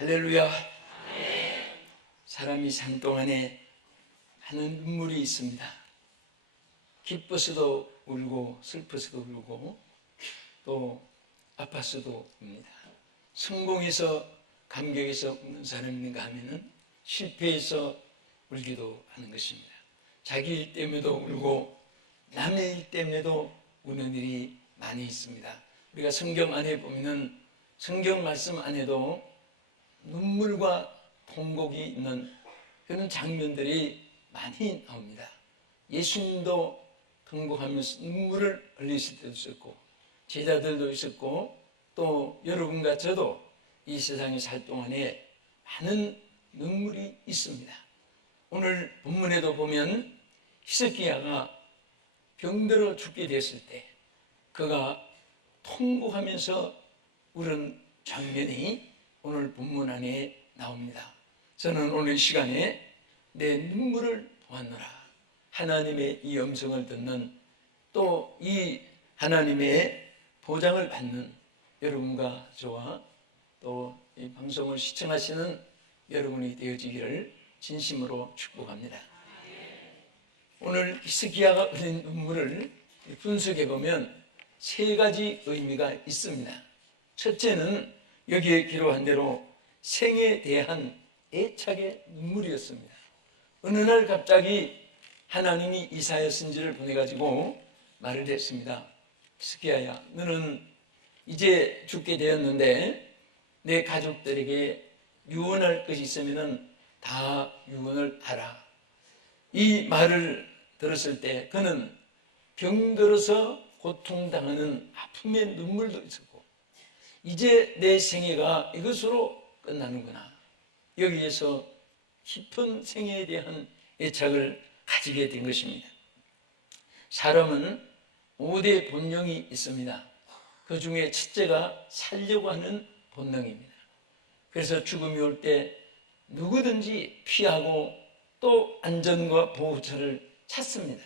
할렐루야. 사람이 산 동안에 많은 눈물이 있습니다. 기뻐서도 울고 슬퍼서도 울고 또 아파서도 웁니다. 성공해서 감격해서 우는 사람이 있는가 하면은 실패해서 울기도 하는 것입니다. 자기 일 때문에도 울고 남의 일 때문에도 우는 일이 많이 있습니다. 우리가 성경 안에 보면은 성경 말씀 안에도 눈물과 통곡이 있는 그런 장면들이 많이 나옵니다. 예수님도 통곡하면서 눈물을 흘리실 때도 있었고 제자들도 있었고 또 여러분과 저도 이 세상에 살 동안에 많은 눈물이 있습니다. 오늘 본문에도 보면 히스기야가 병들어 죽게 됐을 때 그가 통곡하면서 울은 장면이 오늘 본문 안에 나옵니다. 저는 오늘 이 시간에 내 눈물을 보았노라, 하나님의 이 음성을 듣는 또 이 하나님의 보장을 받는 여러분과 저와 또 이 방송을 시청하시는 여러분이 되어지기를 진심으로 축복합니다. 오늘 히스기야가 흘린 눈물을 분석해 보면 세 가지 의미가 있습니다. 첫째는 여기에 기록한 대로 생에 대한 애착의 눈물이었습니다. 어느 날 갑자기 하나님이 이사야 선지를 보내가지고 말을 했습니다. 히스기야야, 너는 이제 죽게 되었는데 내 가족들에게 유언할 것이 있으면 다 유언을 하라. 이 말을 들었을 때 그는 병들어서 고통당하는 아픔의 눈물도 있었고 이제 내 생애가 이것으로 끝나는구나, 여기에서 깊은 생애에 대한 애착을 가지게 된 것입니다. 사람은 5대 본능이 있습니다. 그 중에 첫째가 살려고 하는 본능입니다. 그래서 죽음이 올 때 누구든지 피하고 또 안전과 보호처를 찾습니다.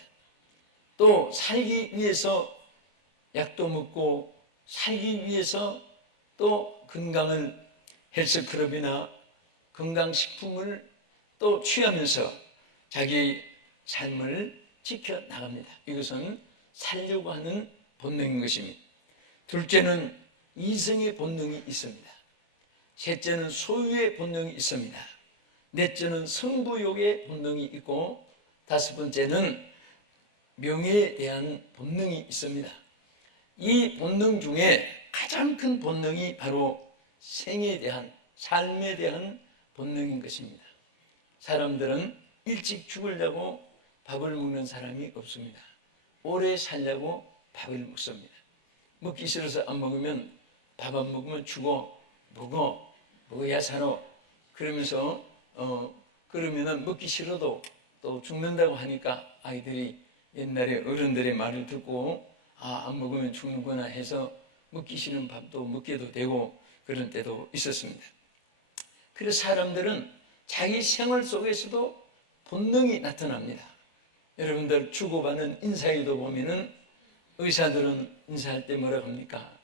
또 살기 위해서 약도 먹고 살기 위해서 또 건강을 헬스클럽이나 건강식품을 또 취하면서 자기 삶을 지켜나갑니다. 이것은 살려고 하는 본능인 것입니다. 둘째는 이성의 본능이 있습니다. 셋째는 소유의 본능이 있습니다. 넷째는 승부욕의 본능이 있고 다섯 번째는 명예에 대한 본능이 있습니다. 이 본능 중에 가장 큰 본능이 바로 생에 대한, 삶에 대한 본능인 것입니다. 사람들은 일찍 죽으려고 밥을 먹는 사람이 없습니다. 오래 살려고 밥을 먹습니다. 먹기 싫어서 안 먹으면, 밥 안 먹으면 죽어, 먹어야 살아. 그러면서 그러면은 먹기 싫어도 또 죽는다고 하니까 아이들이 옛날에 어른들의 말을 듣고 안 먹으면 죽는구나 해서 먹기 싫은 밥도 먹게도 되고 그런 때도 있었습니다. 그래서 사람들은 자기 생활 속에서도 본능이 나타납니다. 여러분들 주고받는 인사에도 보면은 의사들은 인사할 때 뭐라고 합니까?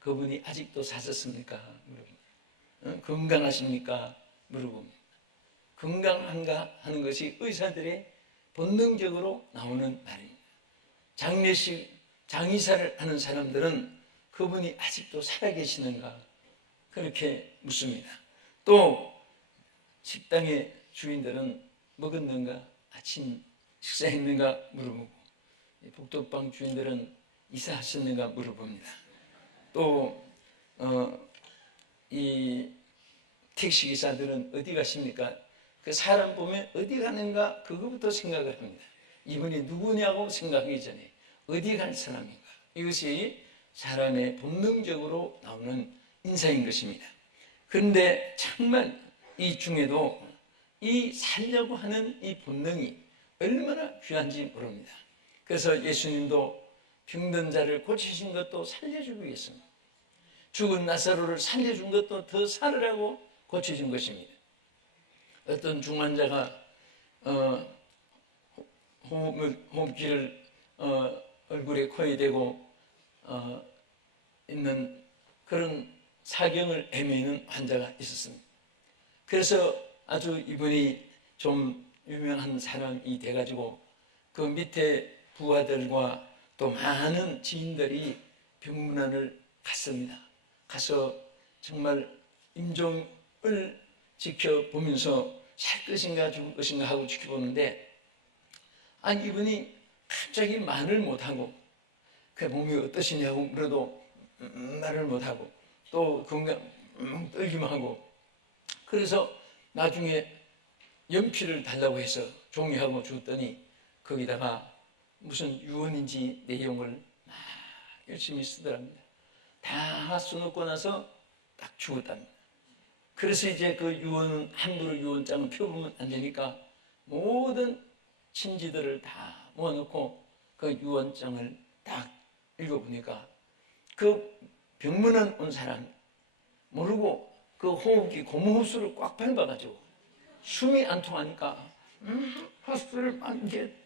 그분이 아직도 사셨습니까? 물어봅니다. 건강하십니까? 물어봅니다. 건강한가 하는 것이 의사들의 본능적으로 나오는 말입니다. 장례식, 장의사를 하는 사람들은 그분이 아직도 살아계시는가 그렇게 묻습니다. 또 식당의 주인들은 먹었는가, 아침 식사했는가 물어보고 복덕방 주인들은 이사하셨는가 물어봅니다. 또 이 택시기사들은 어디 가십니까? 그 사람 보면 어디 가는가 그거부터 생각을 합니다. 이분이 누구냐고 생각하기 전에 어디 갈 사람인가, 이것이 사람의 본능적으로 나오는 인사인 것입니다. 그런데 정말 이 중에도 이 살려고 하는 이 본능이 얼마나 귀한지 모릅니다. 그래서 예수님도 병든 자를 고치신 것도 살려주기 위해서입니다. 죽은 나사로를 살려준 것도 더 살으라고 고쳐준 것입니다. 어떤 중환자가 호흡기를 얼굴에 코에 대고 있는 그런 사경을 헤매는 환자가 있었습니다. 그래서 아주 이분이 좀 유명한 사람이 돼가지고 그 밑에 부하들과 또 많은 지인들이 병문안을 갔습니다. 가서 정말 임종을 지켜보면서 살 것인가 죽을 것인가 하고 지켜보는데, 아니 이분이 갑자기 말을 못하고 그 몸이 어떠시냐고 물어도 말을 못하고 또 건강 떨기만 하고, 그래서 나중에 연필을 달라고 해서 종이하고 줬더니 거기다가 무슨 유언인지 내용을 막 열심히 쓰더랍니다. 다 써놓고 나서 딱 죽었답니다. 그래서 이제 그 유언, 함부로 유언장을 펴보면 안 되니까 모든 친지들을 다 모아놓고 그 유언장을 딱 읽어보니까 그 병문안 온 사람 모르고 그 호흡기 고무호수를 꽉 밟아가지고 숨이 안 통하니까 호수를 막 이렇게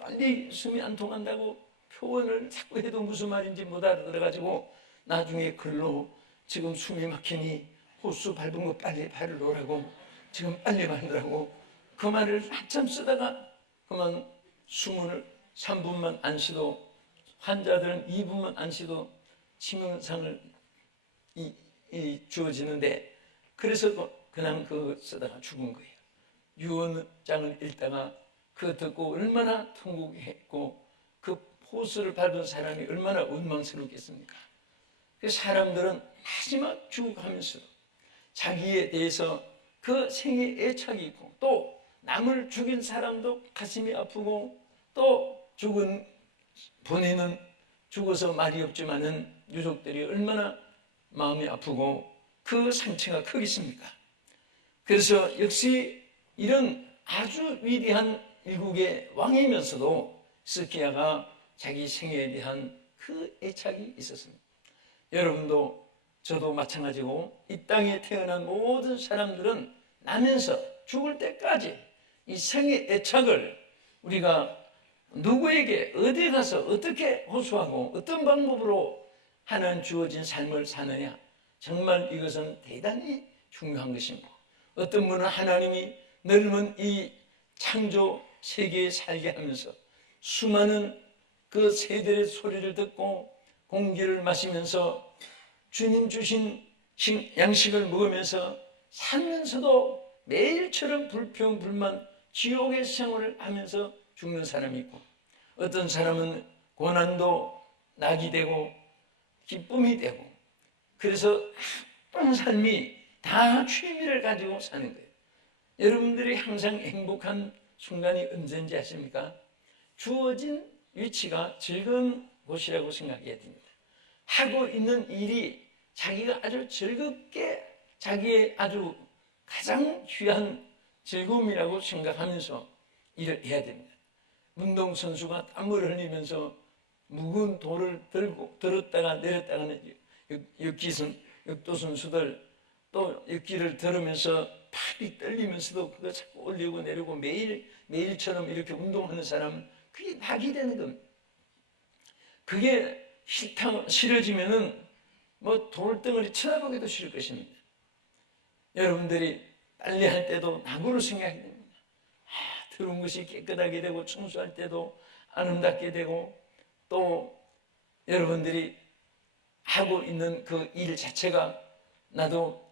빨리 숨이 안 통한다고 표현을 자꾸 해도 무슨 말인지 못 알아들어가지고 나중에 글로 지금 숨이 막히니 호수 밟은 거 빨리 발을 놓으라고, 지금 빨리 만들라고 그 말을 한참 쓰다가 그만 수문을 3분만 안 쉬도, 환자들은 2분만 안 쉬도 치명상을 주어지는데, 그래서 그냥 그 쓰다가 죽은 거예요. 유언장을 읽다가 그거 듣고 얼마나 통곡했고 그 호수를 밟은 사람이 얼마나 원망스럽겠습니까? 그 사람들은 마지막 죽어가면서도 자기에 대해서 그 생에 애착이 있고 또 남을 죽인 사람도 가슴이 아프고 또 죽은 본인은 죽어서 말이 없지만은 유족들이 얼마나 마음이 아프고 그 상처가 크겠습니까? 그래서 역시 이런 아주 위대한 일국의 왕이면서도 스키야가 자기 생애에 대한 그 애착이 있었습니다. 여러분도 저도 마찬가지고 이 땅에 태어난 모든 사람들은 나면서 죽을 때까지 이 생의 애착을 우리가 누구에게 어디에 가서 어떻게 호소하고 어떤 방법으로 하나님 주어진 삶을 사느냐, 정말 이것은 대단히 중요한 것입니다. 어떤 분은 하나님이 넓은 이 창조 세계에 살게 하면서 수많은 그 새들의 소리를 듣고 공기를 마시면서 주님 주신 양식을 먹으면서 살면서도 매일처럼 불평불만 지옥의 생활을 하면서 죽는 사람이 있고, 어떤 사람은 고난도 낙이 되고 기쁨이 되고, 그래서 어떤 삶이 다 취미를 가지고 사는 거예요. 여러분들이 항상 행복한 순간이 언제인지 아십니까? 주어진 위치가 즐거운 곳이라고 생각해야 됩니다. 하고 있는 일이 자기가 아주 즐겁게 자기의 아주 가장 귀한 즐거움이라고 생각하면서 일을 해야 됩니다. 운동선수가 땀을 흘리면서 무거운 돌을 들었다가 내렸다가는 역도 선수들 또 역기를 들으면서 팔이 떨리면서도 그거 자꾸 올리고 내리고 매일처럼 이렇게 운동하는 사람은 그게 낙이 되는 겁니다. 그게 싫어지면은 뭐 돌덩어리 쳐다보기도 싫을 것입니다. 여러분들이 빨래할 때도 낙으로 생각해야 됩니다. 들어온 것이 깨끗하게 되고 청소할 때도 아름답게 되고, 또 여러분들이 하고 있는 그 일 자체가 나도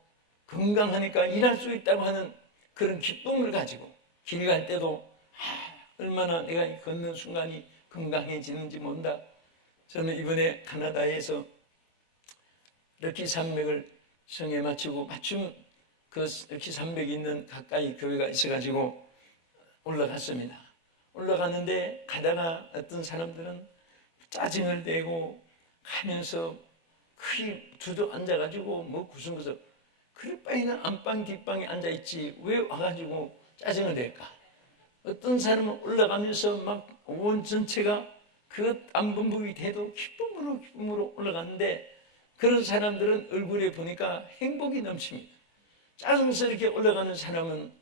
건강하니까 일할 수 있다고 하는 그런 기쁨을 가지고 길 갈 때도 얼마나 내가 걷는 순간이 건강해지는지 모른다. 저는 이번에 캐나다에서 럭키 산맥을 성에 마치고 마침 그 럭키 산맥이 있는 가까이 교회가 있어가지고 올라갔습니다. 올라갔는데 가다가 어떤 사람들은 짜증을 내고 하면서 크게 주저 앉아가지고 뭐 구석구석, 그럴 바에는 안방 뒷방에 앉아있지 왜 와가지고 짜증을 낼까? 어떤 사람은 올라가면서 막 온 전체가 그 땀범벅이 돼도 기쁨으로 올라갔는데, 그런 사람들은 얼굴에 보니까 행복이 넘칩니다. 짜증스럽게 올라가는 사람은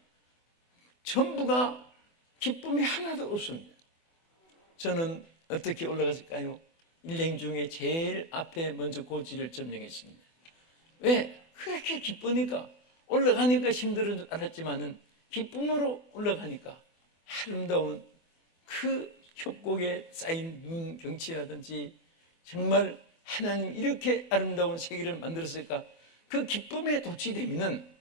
전부가 기쁨이 하나도 없습니다. 저는 어떻게 올라갔을까요? 일행 중에 제일 앞에 먼저 고지를 점령했습니다. 왜? 그렇게 기쁘니까. 올라가니까 힘들은 줄 알았지만은 기쁨으로 올라가니까 아름다운 그 협곡에 쌓인 눈 경치라든지 정말 하나님 이렇게 아름다운 세계를 만들었을까, 그 기쁨에 도취되면은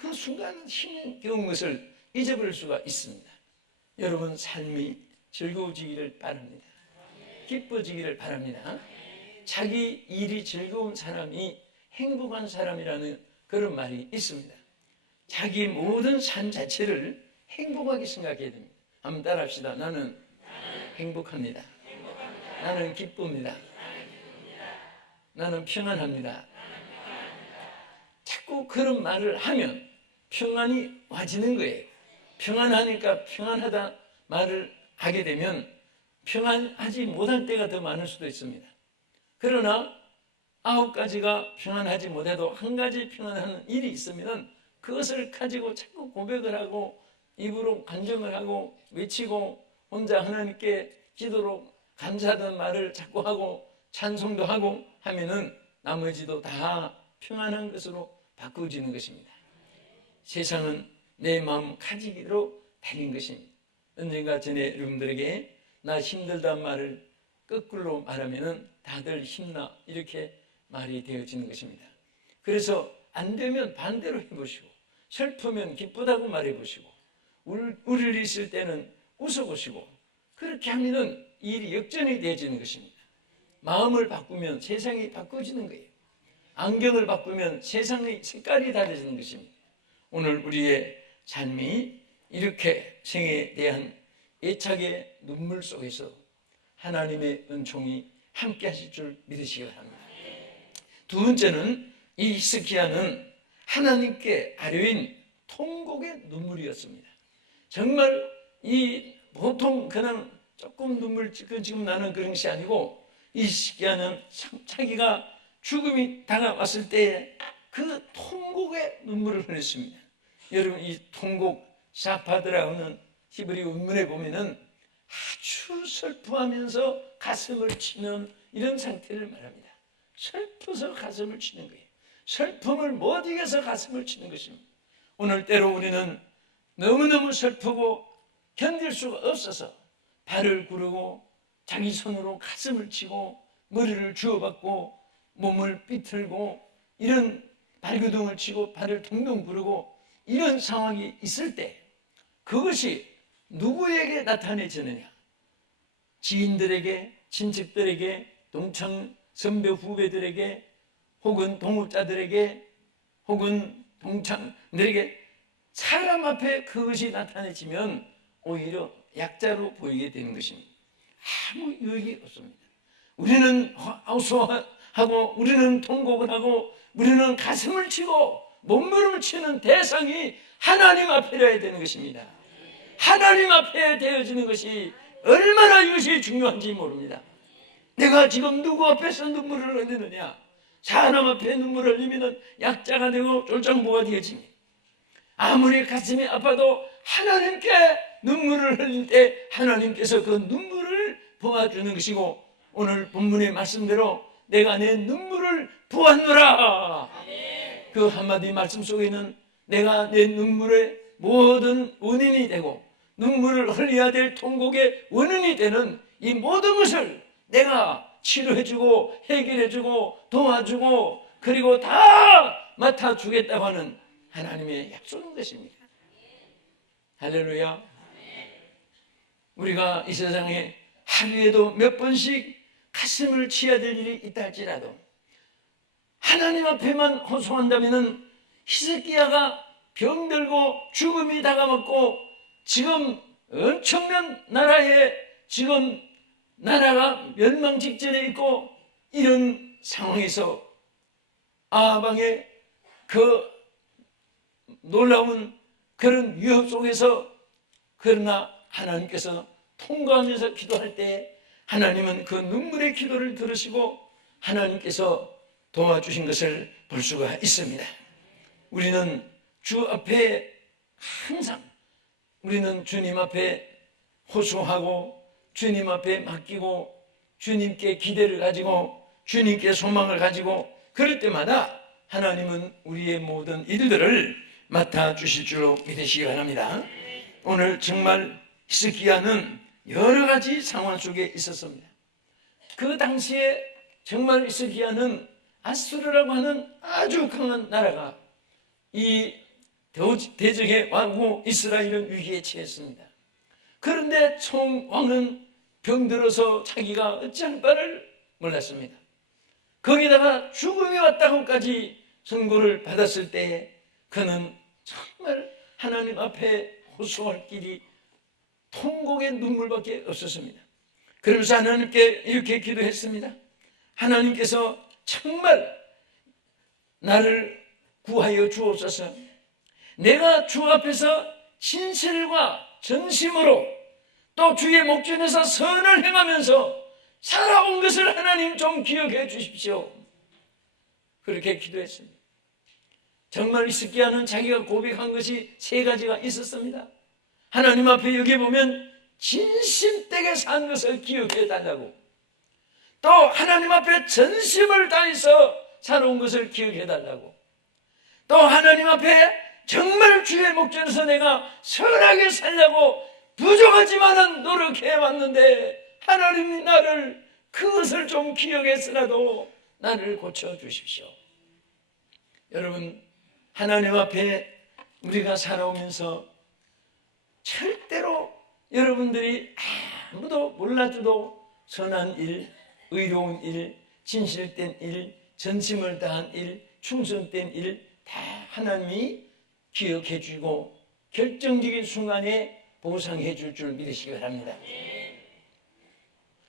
그 순간 힘겨운 것을 잊어버릴 수가 있습니다. 여러분 삶이 즐거워지기를 바랍니다. 기뻐지기를 바랍니다. 자기 일이 즐거운 사람이 행복한 사람이라는 그런 말이 있습니다. 자기 모든 삶 자체를 행복하게 생각해야 됩니다. 한번 따라합시다. 나는 행복합니다. 나는 기쁩니다. 나는 평안합니다. 자꾸 그런 말을 하면 평안이 와지는 거예요. 평안하니까 평안하다 말을 하게 되면 평안하지 못할 때가 더 많을 수도 있습니다. 그러나 9가지가 평안하지 못해도 한 가지 평안한 일이 있으면 그것을 가지고 자꾸 고백을 하고 입으로 간증을 하고 외치고 혼자 하나님께 기도로 감사하던 말을 자꾸 하고 찬송도 하고 하면은 나머지도 다 평안한 것으로 바꾸어지는 것입니다. 세상은 내 마음 가지기로 달린 것입니다. 언젠가 전에 여러분들에게 나 힘들단 말을 거꾸로 말하면은 다들 힘나 이렇게 말이 되어지는 것입니다. 그래서 안 되면 반대로 해보시고 슬프면 기쁘다고 말해보시고 울 일이 있을 때는 웃어보시고 그렇게 하면은 일이 역전이 되어지는 것입니다. 마음을 바꾸면 세상이 바꿔지는 거예요. 안경을 바꾸면 세상의 색깔이 달라지는 것입니다. 오늘 우리의 삶이 이렇게 생에 대한 애착의 눈물 속에서 하나님의 은총이 함께 하실 줄 믿으시기 바랍니다. 두 번째는 이 히스기야는 하나님께 아뢰인 통곡의 눈물이었습니다. 정말 이 보통 그냥 조금 눈물 지금 나는 그런 것이 아니고 이 히스기야는 자기가 죽음이 다가왔을 때에 그 통곡의 눈물을 흘렸습니다. 여러분 이 통곡 샤파드라고 하는 히브리 원문에 보면은 아주 슬퍼하면서 가슴을 치는 이런 상태를 말합니다. 슬퍼서 가슴을 치는 거예요. 슬픔을 못 이겨서 가슴을 치는 것입니다. 오늘 때로 우리는 너무너무 슬프고 견딜 수가 없어서 발을 구르고 자기 손으로 가슴을 치고 머리를 주워받고 몸을 삐틀고 이런 발그둥을 치고 발을 동동 구르고 이런 상황이 있을 때 그것이 누구에게 나타내지느냐? 지인들에게, 친척들에게, 동창 선배 후배들에게 혹은 동업자들에게 혹은 동창들에게 사람 앞에 그것이 나타내지면 오히려 약자로 보이게 되는 것입니다. 아무 유익이 없습니다. 우리는 아우소하고 우리는 통곡을 하고 우리는 가슴을 치고 몸부림을 치는 대상이 하나님 앞에여야 되는 것입니다. 하나님 앞에 되어지는 것이 얼마나 이것이 중요한지 모릅니다. 내가 지금 누구 앞에서 눈물을 흘리느냐? 사람 앞에 눈물을 흘리면 약자가 되고 쫄장보가 되어집니다. 아무리 가슴이 아파도 하나님께 눈물을 흘릴 때 하나님께서 그 눈물을 보아주는 것이고 오늘 본문의 말씀대로 내가 내 눈물을 보았노라. 그 한마디 말씀 속에는 내가 내 눈물의 모든 원인이 되고 눈물을 흘려야 될 통곡의 원인이 되는 이 모든 것을 내가 치료해주고 해결해주고 도와주고 그리고 다 맡아주겠다고 하는 하나님의 약속인 것입니다. 할렐루야. 우리가 이 세상에 하루에도 몇 번씩 가슴을 치어야 될 일이 있다 할지라도 하나님 앞에만 호소한다면 히스기야가 병들고 죽음이 다가왔고 지금 엄청난 나라에 지금 나라가 멸망 직전에 있고 이런 상황에서 아방의 그 놀라운 그런 위협 속에서 그러나 하나님께서 통과하면서 기도할 때 하나님은 그 눈물의 기도를 들으시고 하나님께서 도와주신 것을 볼 수가 있습니다. 우리는 주 앞에 항상 우리는 주님 앞에 호소하고 주님 앞에 맡기고 주님께 기대를 가지고 주님께 소망을 가지고 그럴 때마다 하나님은 우리의 모든 일들을 맡아주실 줄로 믿으시기 바랍니다. 오늘 정말 히스기야는 여러 가지 상황 속에 있었습니다. 그 당시에 정말 히스기야는 아수르라고 하는 아주 강한 나라가 이 대적에 와고 이스라엘은 위기에 처했습니다. 그런데 총왕은 병들어서 자기가 어찌할 바를 몰랐습니다. 거기다가 죽음이 왔다고까지 선고를 받았을 때 그는 정말 하나님 앞에 호소할 길이 통곡의 눈물밖에 없었습니다. 그러면서 하나님께 이렇게 기도했습니다. 하나님께서 정말 나를 구하여 주옵소서. 내가 주 앞에서 진실과 전심으로 또 주의 목전에서 선을 행하면서 살아온 것을 하나님 좀 기억해 주십시오. 그렇게 기도했습니다. 정말 히스기야는 자기가 고백한 것이 세 가지가 있었습니다. 하나님 앞에 여기 보면 진심되게 산 것을 기억해 달라고, 또 하나님 앞에 전심을 다해서 살아온 것을 기억해 달라고, 또 하나님 앞에 정말 주의 목전에서 내가 선하게 살려고 부족하지만은 노력해 왔는데 하나님이 나를 그것을 좀 기억했으라도 나를 고쳐주십시오. 여러분, 하나님 앞에 우리가 살아오면서 절대로 여러분들이 아무도 몰라줘도 선한 일, 의로운 일, 진실된 일, 전심을 다한 일, 충성된 일 다 하나님이 기억해 주고 결정적인 순간에 보상해 줄 줄 믿으시기 바랍니다.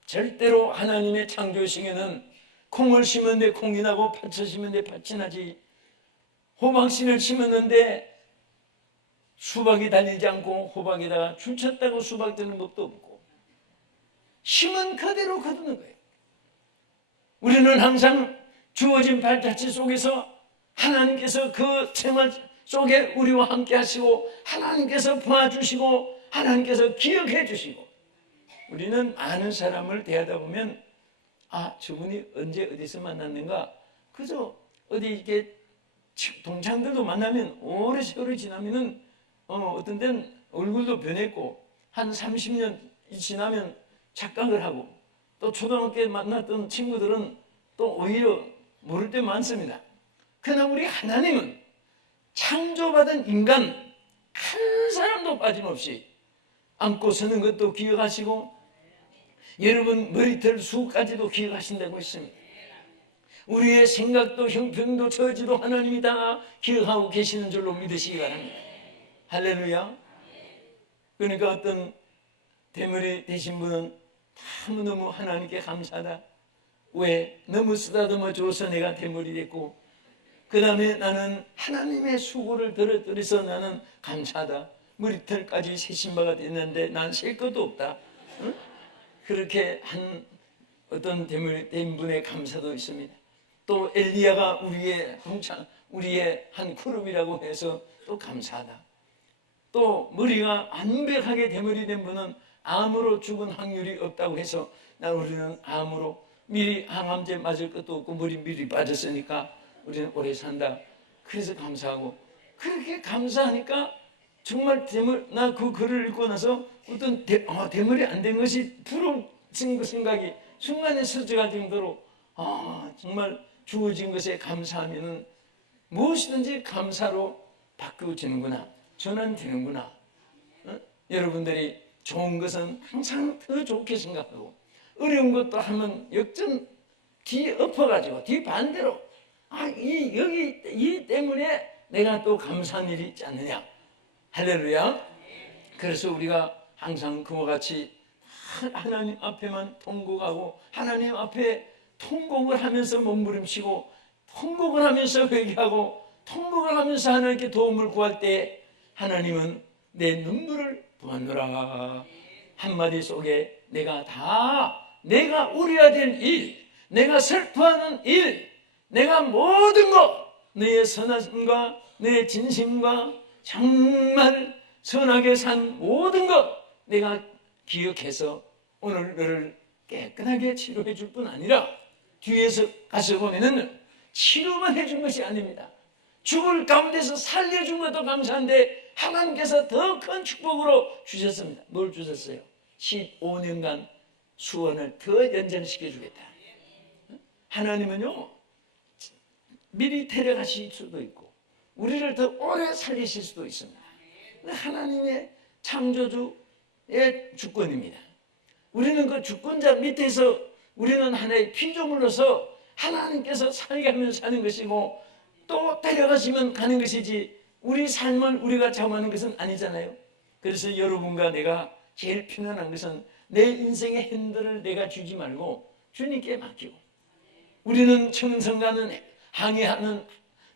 절대로 하나님의 창조식에는 콩을 심었는데 콩이 나고 팥을 심었는데 팥이 나지, 호박씨를 심었는데 수박이 달리지 않고 호박에다가 줄 쳤다고 수박 되는 법도 없고, 심은 그대로 거두는 거예요. 우리는 항상 주어진 발자취 속에서 하나님께서 그 생활 속에 우리와 함께 하시고 하나님께서 도와주시고 하나님께서 기억해 주시고, 우리는 많은 사람을 대하다 보면 저분이 언제 어디서 만났는가, 그저 어디 이렇게 동창들도 만나면 오래 세월이 지나면은 어떤 데는 얼굴도 변했고 한 30년 지나면 착각을 하고, 또 초등학교 때 만났던 친구들은 또 오히려 모를 때 많습니다. 그러나 우리 하나님은 창조받은 인간 한 사람도 빠짐없이 안고 서는 것도 기억하시고 여러분 머리털 수까지도 기억하신다고 했습니다. 우리의 생각도 형편도 처지도 하나님이 다 기억하고 계시는 줄로 믿으시기 바랍니다. 할렐루야. 그러니까 어떤 대머리 되신 분은 너무너무 하나님께 감사하다. 왜? 너무 쓰다듬어 줘서 내가 대머리 됐고, 그 다음에 나는 하나님의 수고를 들어서 나는 감사하다. 머리털까지 새신 바가 됐는데 난 셀 것도 없다. 응? 그렇게 한 어떤 대머리 된 분의 감사도 있습니다. 또 엘리야가 우리의 한 그룹이라고 해서 또 감사하다. 또 머리가 완벽하게 대머리 된 분은 암으로 죽은 확률이 없다고 해서 우리는 암으로 미리 항암제 맞을 것도 없고 머리 미리 빠졌으니까 우리는 오래 산다. 그래서 감사하고, 그렇게 감사하니까 정말 나 그 글을 읽고 나서 어떤 대머리 안 된 것이 부러진 생각이 순간에 스쳐갈 정도로 정말 주어진 것에 감사하면 무엇이든지 감사로 바꾸어지는구나, 전환되는구나. 여러분들이 좋은 것은 항상 더 좋게 생각하고 어려운 것도 하면 역전 뒤 엎어가지고 뒤 반대로 이 때문에 내가 또 감사한 일이 있지 않느냐. 할렐루야. 그래서 우리가 항상 그와 같이 하나님 앞에만 통곡하고 하나님 앞에 통곡을 하면서 몸부림치고 통곡을 하면서 회개하고 통곡을 하면서 하나님께 도움을 구할 때 하나님은 내 눈물을 보았노라. 한마디 속에 내가 우려야 될 일, 내가 슬퍼하는 일, 내가 모든 것, 너의 선함과 너의 진심과 정말 선하게 산 모든 것 내가 기억해서 오늘 너를 깨끗하게 치료해 줄 뿐 아니라 뒤에서 가서 보면은 치료만 해준 것이 아닙니다. 죽을 가운데서 살려준 것도 감사한데 하나님께서 더 큰 축복으로 주셨습니다. 뭘 주셨어요? 15년간 수원을 더 연장시켜 주겠다. 하나님은요, 미리 데려가실 수도 있고 우리를 더 오래 살리실 수도 있습니다. 하나님의 창조주의 주권입니다. 우리는 그 주권자 밑에서 우리는 하나의 피조물로서 하나님께서 살게 하면 사는 것이고 또 데려가시면 가는 것이지 우리 삶을 우리가 정하는 것은 아니잖아요. 그래서 여러분과 내가 제일 편안한 것은 내 인생의 핸들을 내가 쥐지 말고 주님께 맡기고, 우리는 천성과는 항해하는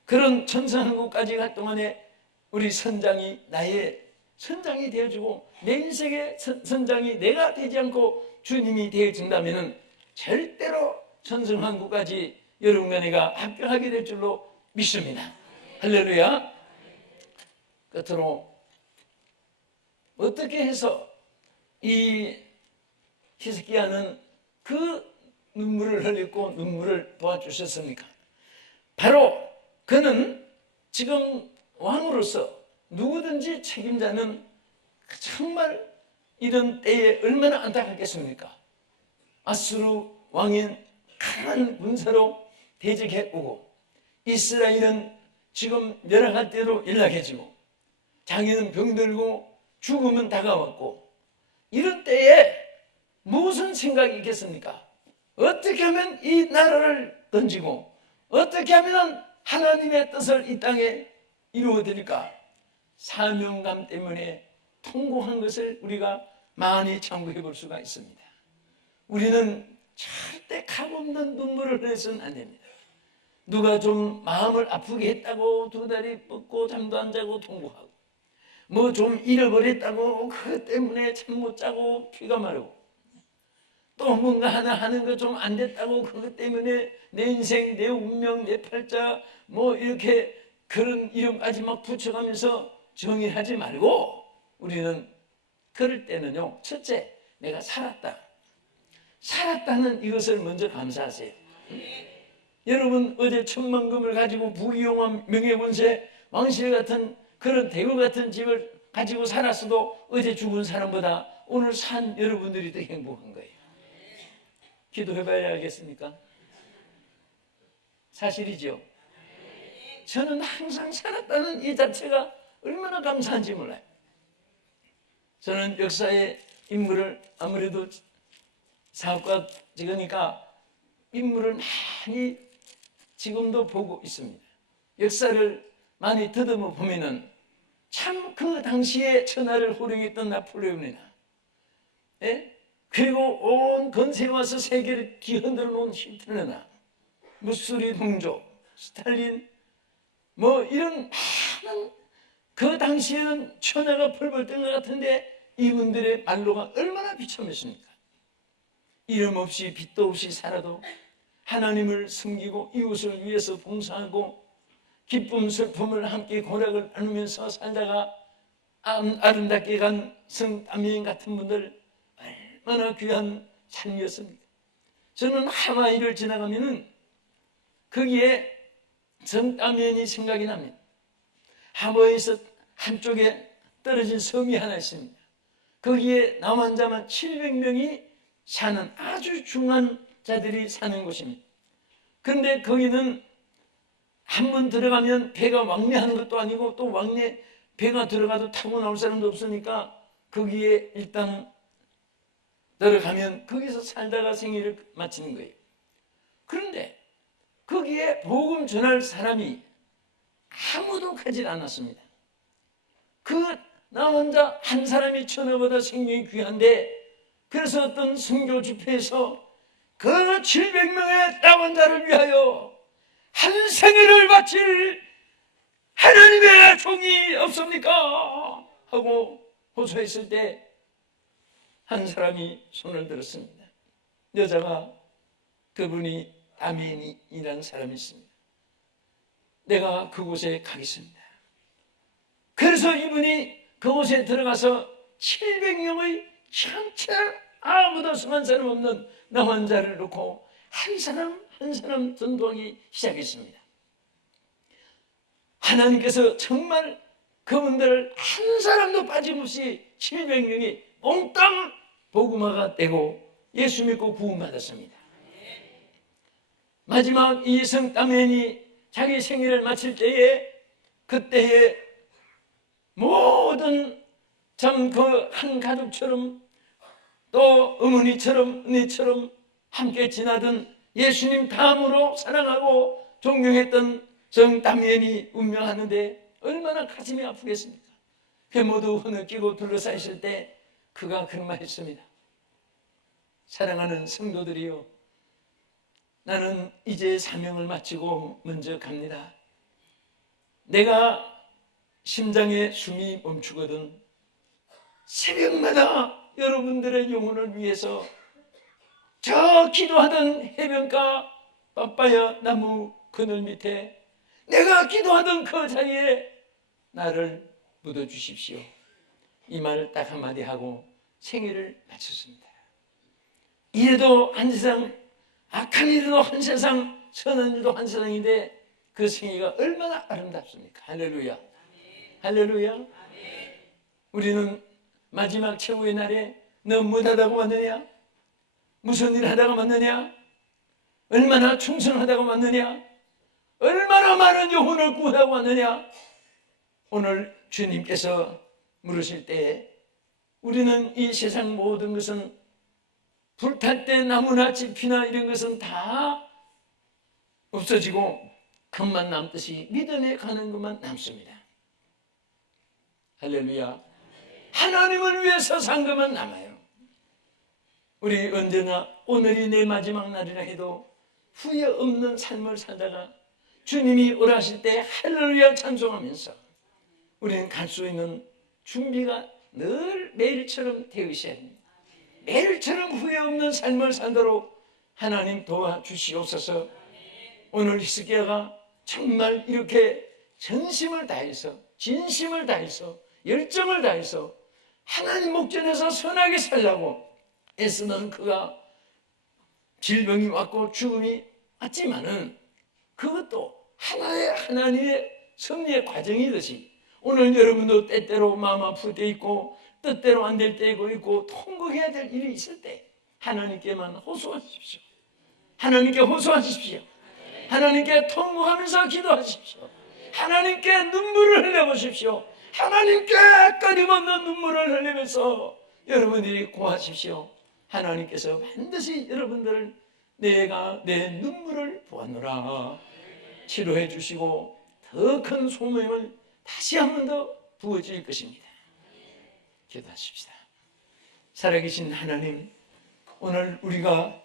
그런 천성한국까지 갈 동안에 우리 선장이 나의 선장이 되어주고 내 인생의 선장이 내가 되지 않고 주님이 되어준다면 절대로 천성한국까지 여러분과 내가 합격하게 될 줄로 믿습니다. 할렐루야. 끝으로 어떻게 해서 이 히스기야는 그 눈물을 흘리고 눈물을 도와주셨습니까? 바로 그는 지금 왕으로서 누구든지 책임자는 정말 이런 때에 얼마나 안타깝겠습니까? 아수르 왕인 강한 군사로 대적해 오고 이스라엘은 지금 멸망할 대로 연락해지고 장애는 병들고 죽음은 다가왔고, 이런 때에 무슨 생각이 있겠습니까? 어떻게 하면 이 나라를 던지고 어떻게 하면 하나님의 뜻을 이 땅에 이루어드릴까? 사명감 때문에 통곡한 것을 우리가 많이 참고해 볼 수가 있습니다. 우리는 절대 값없는 눈물을 흘려서는 안 됩니다. 누가 좀 마음을 아프게 했다고 두 다리 뻗고 잠도 안 자고 통곡하고, 뭐 좀 잃어버렸다고 그것 때문에 잠 못 자고 피가 마르고, 또 뭔가 하나 하는 거 좀 안 됐다고 그것 때문에 내 인생, 내 운명, 내 팔자 뭐 이렇게 그런 이름까지 막 붙여가면서 정의하지 말고, 우리는 그럴 때는요, 첫째, 내가 살았다는 이것을 먼저 감사하세요. 여러분 어제 천만금을 가지고 부귀영화 명예권세 왕실 같은 그런 대우 같은 집을 가지고 살았어도 어제 죽은 사람보다 오늘 산 여러분들이 더 행복한 거예요. 기도해봐야 알겠습니까? 사실이죠. 저는 항상 살았다는 이 자체가 얼마나 감사한지 몰라요. 저는 역사의 인물을 아무래도 사업가 찍으니까 인물을 많이 지금도 보고 있습니다. 역사를 많이 더듬어 보면은 참 그 당시에 천하를 호령했던 나폴레옹이나, 그리고 온 건세에 와서 세계를 뒤흔들어 놓은 히틀러나, 무소리 동족, 스탈린, 뭐 이런 많은 그 당시에는 천하가 펄펄 뜬 것 같은데 이분들의 말로가 얼마나 비참했습니까? 이름 없이 빚도 없이 살아도 하나님을 섬기고 이웃을 위해서 봉사하고 기쁨 슬픔을 함께 고락을 나누면서 살다가 아름답게 간 성담여인 같은 분들 얼마나 귀한 삶이었습니까? 저는 하와이를 지나가면은 거기에 성담여인이 생각이 납니다. 하와이에서 한쪽에 떨어진 섬이 하나 있습니다. 거기에 남환자만 700명이 사는 아주 중한 자들이 사는 곳입니다. 그런데 거기는 한 번 들어가면 배가 왕래하는 것도 아니고 또 왕래 배가 들어가도 타고 나올 사람도 없으니까 거기에 일단 들어가면 거기서 살다가 생일을 마치는 거예요. 그런데 거기에 복음 전할 사람이 아무도 가지 않았습니다. 나 혼자 한 사람이 천하보다 생명이 귀한데, 그래서 어떤 선교 집회에서 그 700명의 남원자를 위하여 한 생애를 바칠 하나님의 종이 없습니까? 하고 호소했을 때 한 사람이 손을 들었습니다. 여자가, 그분이 아멘이라는 사람이 있습니다. 내가 그곳에 가겠습니다. 그래서 이분이 그곳에 들어가서 700명의 전체 아무도 성한 사람 없는 남환자를 놓고 한 사람 한 사람 전도하기 시작했습니다. 하나님께서 정말 그분들을 한 사람도 빠짐없이 700명이 몽땅 복음화가 되고 예수 믿고 구원받았습니다. 마지막 이 성따맨이 자기 생일을 마칠 때에 그때에 모든 참 그 한 가족처럼 또 어머니처럼 언니처럼 함께 지나던 예수님 다음으로 사랑하고 존경했던 성따맨이 운명하는데 얼마나 가슴이 아프겠습니까? 그 모두 흐느끼고 둘러싸였을 때 그가 그런 말 했습니다. 사랑하는 성도들이여, 나는 이제 사명을 마치고 먼저 갑니다. 내가 심장에 숨이 멈추거든 새벽마다 여러분들의 영혼을 위해서 저 기도하던 해변가 빠빠야 나무 그늘 밑에 내가 기도하던 그 자리에 나를 묻어주십시오. 이 말을 딱 한마디 하고 생일을 마쳤습니다. 이래도 한 세상, 악한 일도 한 세상, 선한 일도 한 세상인데 그 생애가 얼마나 아름답습니까? 할렐루야. 할렐루야. 우리는 마지막 최후의 날에 너 못하다고 왔느냐? 무슨 일 하다가 왔느냐? 얼마나 충성하다가 왔느냐? 얼마나 많은 영혼을 구하고 왔느냐? 오늘 주님께서 물으실 때 우리는 이 세상 모든 것은 불탈 때 나무나 잎이나 이런 것은 다 없어지고 것만 남듯이 믿음에 가는 것만 남습니다. 할렐루야. 하나님을 위해서 산 것만 남아요. 우리 언제나 오늘이 내 마지막 날이라 해도 후회 없는 삶을 살다가 주님이 오라 하실 때 할렐루야 찬송하면서 우리는 갈 수 있는 준비가 늘 매일처럼 되어 있어야 됩니다. 매일처럼 후회 없는 삶을 살도록 하나님 도와주시옵소서. 오늘 히스기야가 정말 이렇게 전심을 다해서 진심을 다해서 열정을 다해서 하나님 목전에서 선하게 살라고 애쓰는 그가 질병이 왔고 죽음이 왔지만은 그것도 하나님의 섭리의 과정이듯이 오늘 여러분도 때때로 마음 아플 때 있고 뜻대로 안 될 때 있고 통곡해야 될 일이 있을 때 하나님께만 호소하십시오. 하나님께 호소하십시오. 하나님께 통곡하면서 기도하십시오. 하나님께 눈물을 흘려보십시오. 하나님께 끊임없는 눈물을 흘리면서 여러분들이 고하십시오. 하나님께서 반드시 여러분들을 내가 내 눈물을 보았노라 치료해 주시고 더 큰 소명을 다시 한 번 더 부어줄 것입니다. 기도하십시다. 살아계신 하나님, 오늘 우리가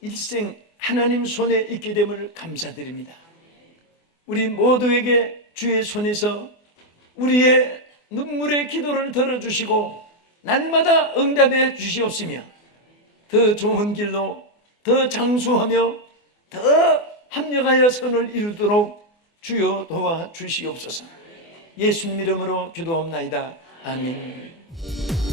일생 하나님 손에 있게 됨을 감사드립니다. 우리 모두에게 주의 손에서 우리의 눈물의 기도를 들어주시고 날마다 응답해 주시옵시며 더 좋은 길로 더 장수하며 더 합력하여 선을 이루도록 주여 도와주시옵소서. 예수님 이름으로 기도합나이다. 아멘.